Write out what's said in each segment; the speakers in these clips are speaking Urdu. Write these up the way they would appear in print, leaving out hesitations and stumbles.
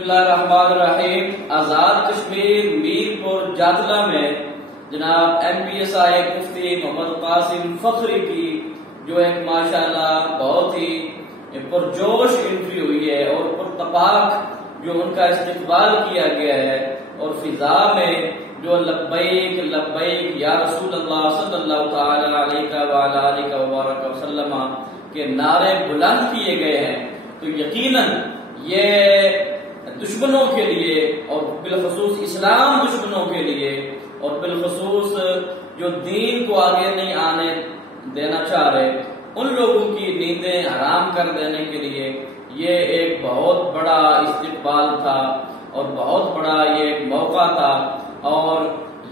بسم اللہ الرحمن الرحیم۔ آزاد کشمیر میرپور جاتلا میں جناب MPSI مفتی محمد قاسم فخری کی جو ایک ماشاءاللہ بہت ہی پرجوش انٹری ہوئی ہے اور پرتپاک جو ان کا استقبال کیا گیا ہے، اور فضا میں جو لبیک لبیک یا رسول اللہ صلی اللہ تعالی علیک وآلک وبارک وسلم کے نعرے بلند کیے گئے ہیں، تو یقیناً یہ دشمنوں کے لیے اور بالخصوص اسلام دشمنوں کے لیے اور بالخصوص جو دین کو آگے نہیں آنے دینا چاہ رہے ان لوگوں کی نیندیں حرام کر دینے کے لیے یہ ایک بہت بڑا استقبال تھا اور بہت بڑا یہ ایک موقع تھا۔ اور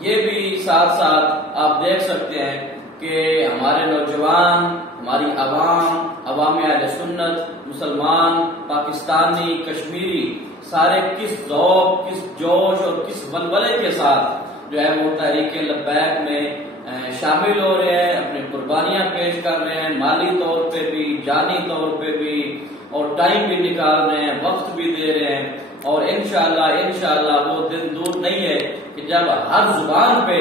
یہ بھی ساتھ ساتھ آپ دیکھ سکتے ہیں کہ ہمارے نوجوان، ہماری عوام اہل سنت، مسلمان، پاکستانی، کشمیری سارے کس ذوق، کس جوش اور کس ولولے کے ساتھ جو ہے وہ تحریک لبیک میں شامل ہو رہے ہیں، اپنی قربانیاں پیش کر رہے ہیں، مالی طور پہ بھی، جانی طور پہ بھی، اور ٹائم بھی نکال رہے ہیں، وقت بھی دے رہے ہیں۔ اور انشاءاللہ وہ دن دور نہیں ہے کہ جب ہر زبان پہ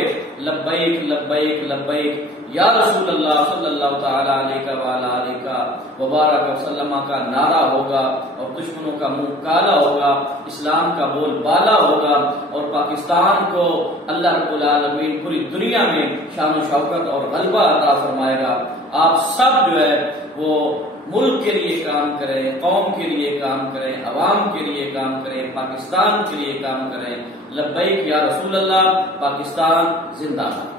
لبیک لبیک لبیک یا رسول اللہ صلی اللہ تعالی علیہ وآلہ وبارک وسلم کا نعرہ ہوگا اور دشمنوں کا منہ کالا ہوگا، اسلام کا بول بالا ہوگا، اور پاکستان کو اللہ رب العالمین پوری دنیا میں شان و شوکت اور غلبہ عطا فرمائے گا۔ آپ سب جو ہے وہ ملک کے لیے کام کریں، قوم کے لیے کام کریں، عوام کے لیے کام کریں، پاکستان کے لیے کام کریں۔ لبیک یا رسول اللہ، پاکستان زندہ باد۔